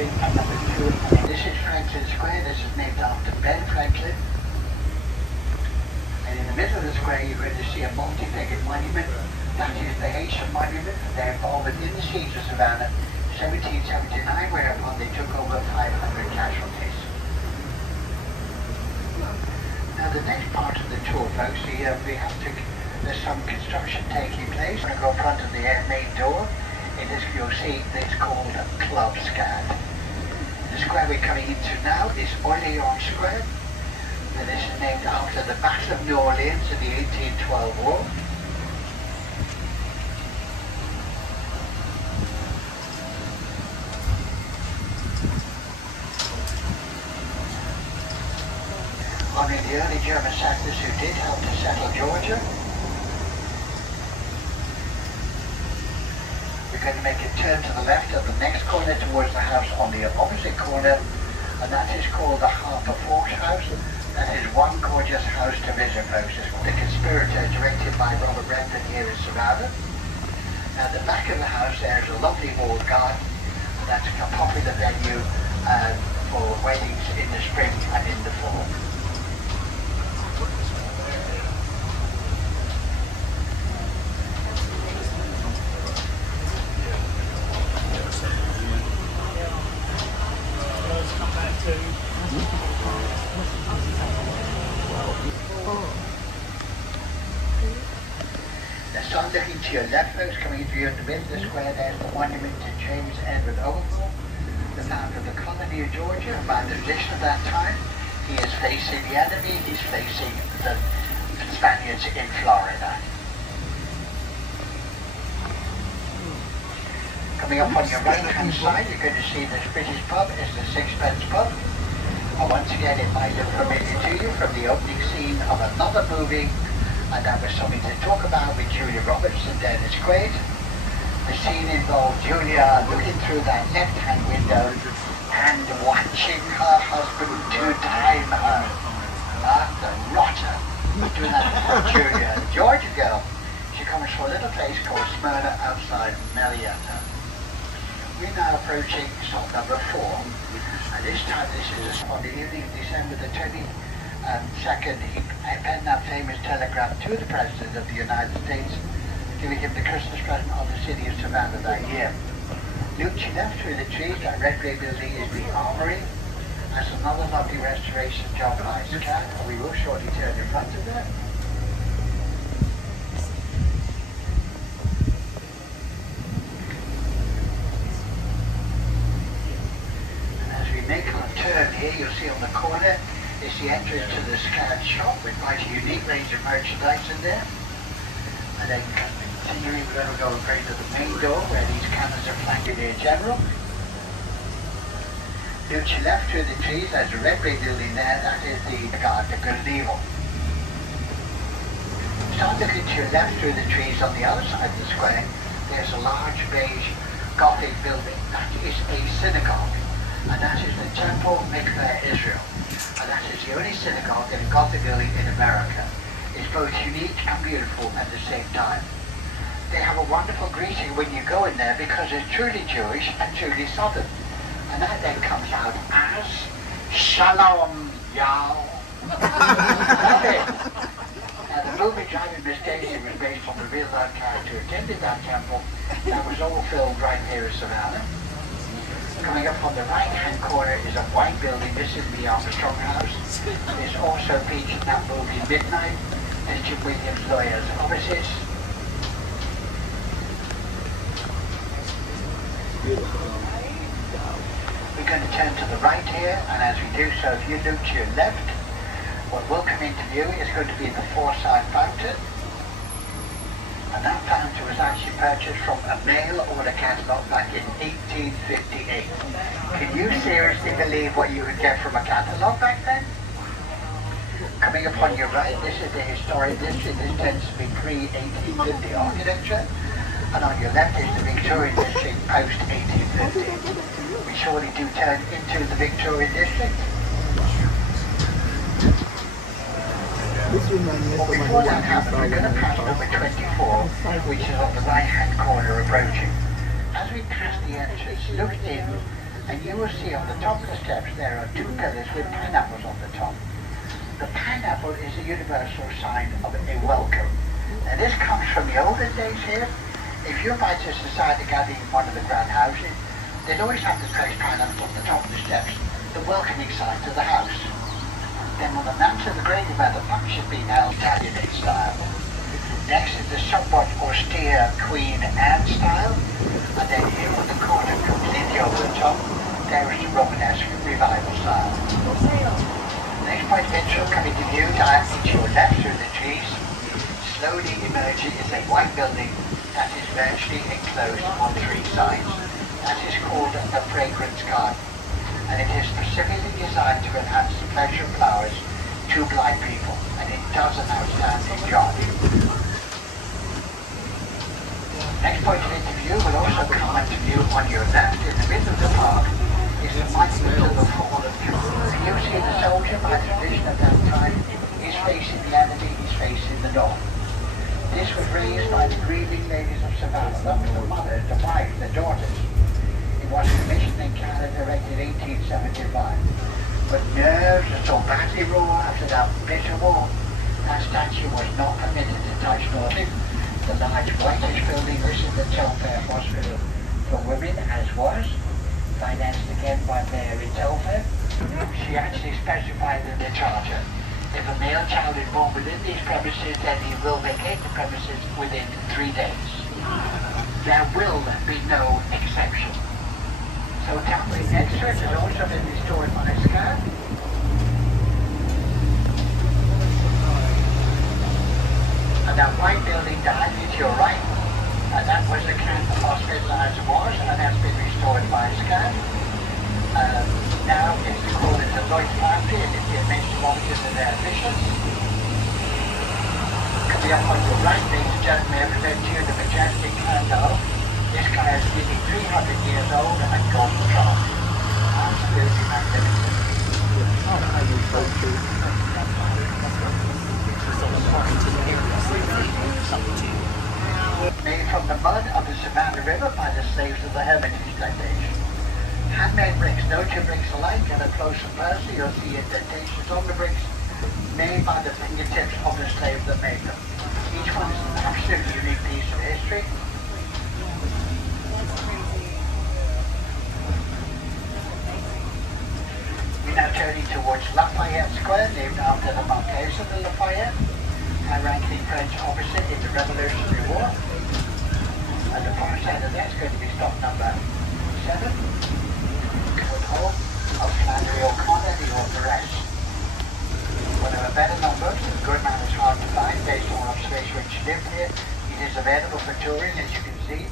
building at number 2. This is Franklin Square. This is named after Ben Franklin. And in the middle of the square, you're going to see a multi-legged monument. That is the Haitian monument. They're involved in the siege of Savannah, 1779, whereupon they took over 500 casualties. Now the next part of the tour, folks, there's some construction taking place. We're going to go in front of the main door. You'll see it's called Club Scan. The square we're coming into now is Orleans Square. And this is named after the Battle of New Orleans in the 1812 war. Honoring the early German settlers who did help to settle Georgia. We're going to make a turn to the left of the next corner towards the house on the opposite corner, and that is called the Harper Forks House. That is one gorgeous house to visit, folks. It's The Conspirator, directed by Robert Redford here in Savannah. Now at the back of the house there's a lovely walled garden. That's a popular venue for weddings in the spring and in the fall. So looking to your left, folks, coming into the middle of the square, there's the monument to James Edward Overthorne, the founder of the colony of Georgia, by the tradition of that time. He is facing the enemy, he's facing the Spaniards in Florida. Coming up on your right-hand side, you're going to see this British pub is the Sixpence Pub. And once again, it might look familiar to you from the opening scene of another movie. And that was something to talk about with Julia Roberts and Dennis Quaid. The scene involved Julia looking through that left-hand window and watching her husband two-time her. The rotter. Doing that for Julia, the Georgia girl. She comes from a little place called Smyrna outside Marietta. We're now approaching stop number 4. And this time this is on the evening of December the 22nd, he penned that famous telegram to the President of the United States, giving him the Christmas present of the city of Savannah that year. Look to left through the trees, that red brick building is the Armory. That's another lovely restoration job by Scan, and we will shortly turn in front of that. And as we make our turn here, you'll see on the corner is the entrance to the Scan shop with quite a unique range of merchandise in there. And then continuing, we're going to go straight to the main door where these cannons are flanked in general. To your left through the trees, there's a red brick building there, that is the Garden of Good and Evil. Start looking to your left through the trees on the other side of the square, there's a large beige Gothic building. That is a synagogue, and that is the Temple Mikveh Israel. And that is the only synagogue in a Gothic building in America. It's both unique and beautiful at the same time. They have a wonderful greeting when you go in there because it's truly Jewish and truly Southern. And that then comes out as Shalom Yah. Now the movie Driving Miss Daisy was based on the real life character who attended that temple. That was all filmed right here in Savannah. Coming up on the right-hand corner is a white building. This is the Armstrong House. It's also featured in that movie Midnight. There's Jim Williams' lawyer's offices. We're going to turn to the right here, and as we do so, if you look to your left, what will come into view is going to be the Forsyth Fountain. And that fountain was actually purchased from a mail order catalogue back in 1858. Can you seriously believe what you could get from a catalogue back then? Coming upon your right, this is the historic district. This tends to be pre-1850 architecture. And on your left is the Victorian district post-1850. We surely do turn into the Victorian district. Well, before that happens, we're going to pass number 24, which is on the right-hand corner approaching. As we pass the entrance, look in And you will see on the top of the steps there are two pillars with pineapples on the top. The pineapple is a universal sign of a welcome. And this comes from the olden days here. If you invite a society gathering in one of the grand houses, they'd always have the placed pineapple on the top of the steps, the welcoming sign to the house. Then on the night of the gravy where the function being held, Italian in style. Next is the somewhat austere Queen Anne style, and then here on the corner, completely over the top, there is the Romanesque Revival style. Next point of interest coming to view directly to your left through the trees, slowly emerging is a white building that is virtually enclosed on three sides. That is called the Fragrance Garden, and it is specifically designed to enhance the pleasure of flowers to blind people, and it does an outstanding job. Next point of interview will also come into view on your left in the middle of the park is the monument of the fall of Juliette. You see the soldier by tradition of that time is facing the enemy, he's facing the north. This was raised by the grieving ladies of Savannah, that was the mother, the wife, the daughters. It was commissioned in Canada, erected 1875. But nerves are so badly raw after that bitter war, that statue was not permitted to touch Norfolk. The large whitish building listed the Telfair Hospital for Women, as was, financed again by Mary Telfair. She actually specified in the charter, if a male child is born within these premises, then he will vacate the premises within 3 days. There will be no exception. So Catholic excerpt has also been restored by scan. And that white building directly to your right, and that was the Canton Hospital as it was, and that's been restored by scan. Now it's called the Lloyd Foundry, and it's the Administrative Officers and their bishops. Coming up on your right, ladies and gentlemen, I present to you the majestic candle. This guy is nearly 300 years old and golden cross. Absolutely magnificent. Made from the mud of the Savannah River by the slaves of the Hermitage Plantation. Handmade bricks, no two bricks alike, and up close and personal you'll see indentations on the bricks made by the fingertips of the slaves that made them. Each one is an absolutely unique piece of history. We're now turning towards Lafayette Square, named after the Marquess of Lafayette, high-ranking French officer in the Revolutionary War. At the far side of that's going to be stop number 7. Home of Flannery O'Connor, the authoress. One of a better numbers, a good man is hard to find based on observation when she lived here. It is available for touring, as you can see.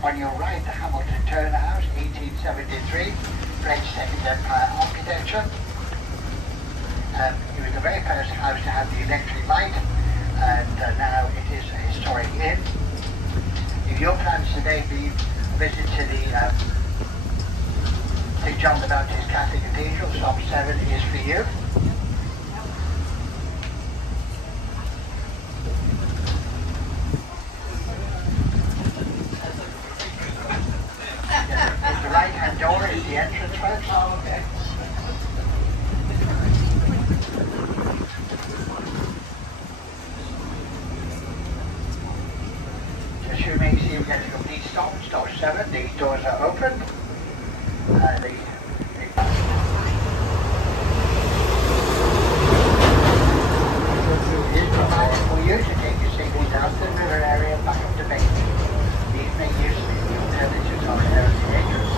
On your right, the Hamilton Turner House, 1873, French Second Empire architecture. It was the very first house to have the electric light, and now it is a historic inn. If your plans today be a visit to the St. John the Baptist Catholic Cathedral, stop 7 is for you. The right-hand door is the entrance, folks. Oh, okay. As you may see, we get a complete stop, stop 7. These doors are open. Here's provided for you to take your signal down to the river area back up to Main. These make use of the alternatives of inherently dangerous.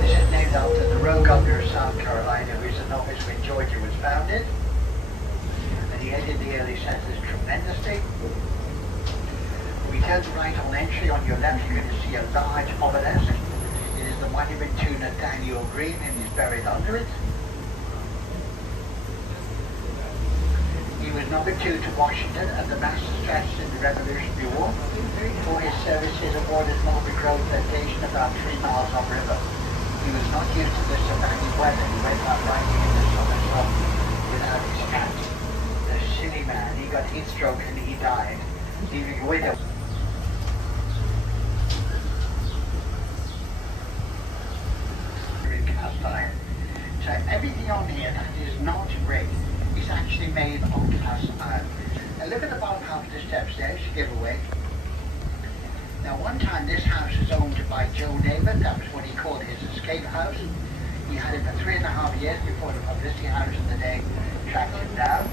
This is named after the road governor of South Carolina, who is a novice when Georgia was founded. And he aided the early settlers tremendously. We turn right on entry. On your left you're going to see a large obelisk. It is the monument to Nathaniel Greene, and he's buried under it. He was number 2 to Washington and the master strategist in the Revolutionary War. For his services aboard his Mulberry Grove plantation about 3 miles upriver. He was not used to the Savannah weather. He went out riding in the summer sun without his hat. The silly man, he got heat stroke and he died, leaving a widow. Cast iron. So everything on here that is not red is actually made of cast iron. And look at the bottom half of the steps there, it's a giveaway. Now one time this house was owned by Joe Namath. That was what he called his escape house. He had it for 3.5 years before the publicity house of the day tracked him down.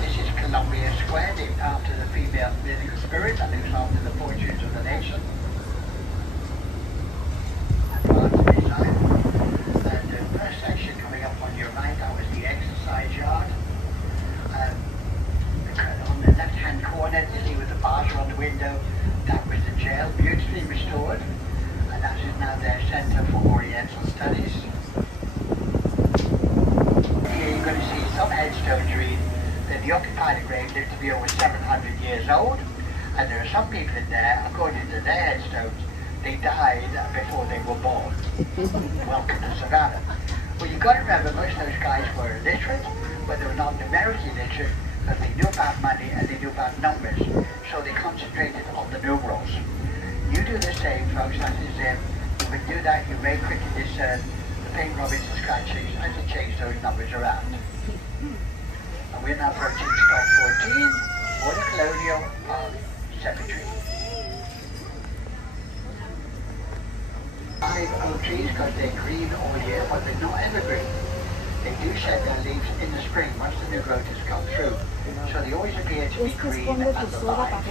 This is Columbia Square, named after the female mythical spirit that looks after the fortunes of the nation. And the first section coming up on your right, that was the exercise yard. On the left-hand corner, you see with the bars on the window, that was the jail, beautifully restored, and that is now their Centre for Oriental Studies. Here you're going to see some headstones read that the occupied grave lived to be over 700 years old, and there are some people in there, according to their headstones, they died before they were born. Welcome to Savannah. Well, you've got to remember, most of those guys were illiterate, but they were not numerically literate, because they knew about money and they knew about numbers, so they concentrated on the numerals. You do the same, folks. That is it. You can do that, you may quickly discern the paint rubbings and scratchings as you change those numbers around. And we're now approaching stop 14, or the Colonial Park Cemetery. 5 oak trees, because they're green all year, but they're not evergreen. They do shed their leaves in the spring once the new growth has come through. So they always appear to be green and alive.